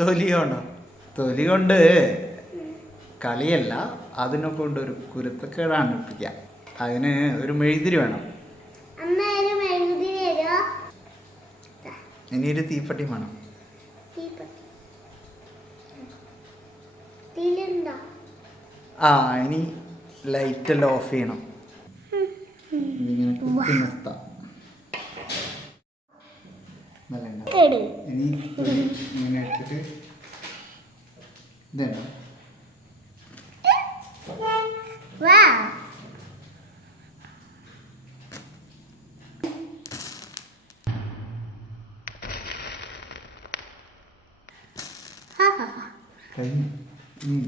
തൊലിയോണ്ടോ? തൊലി കൊണ്ട് കളിയല്ല, അതിനെ കൊണ്ടൊരു കുരുത്തക്കേടാണ് ഒപ്പിക്കുക. അതിന് ഒരു മെഴുതിരി വേണം. ഇനി ഒരു തീപ്പെട്ടി വേണം. ആ, ഇനി ലൈറ്റെല്ലാം ഓഫ് ചെയ്യണം. ഇങ്ങനെ കുത്തി നിർത്താം. ഇനി ഇങ്ങനെ എടുത്തിട്ട് ഇതാണ് കഴിഞ്ഞു. ഇനി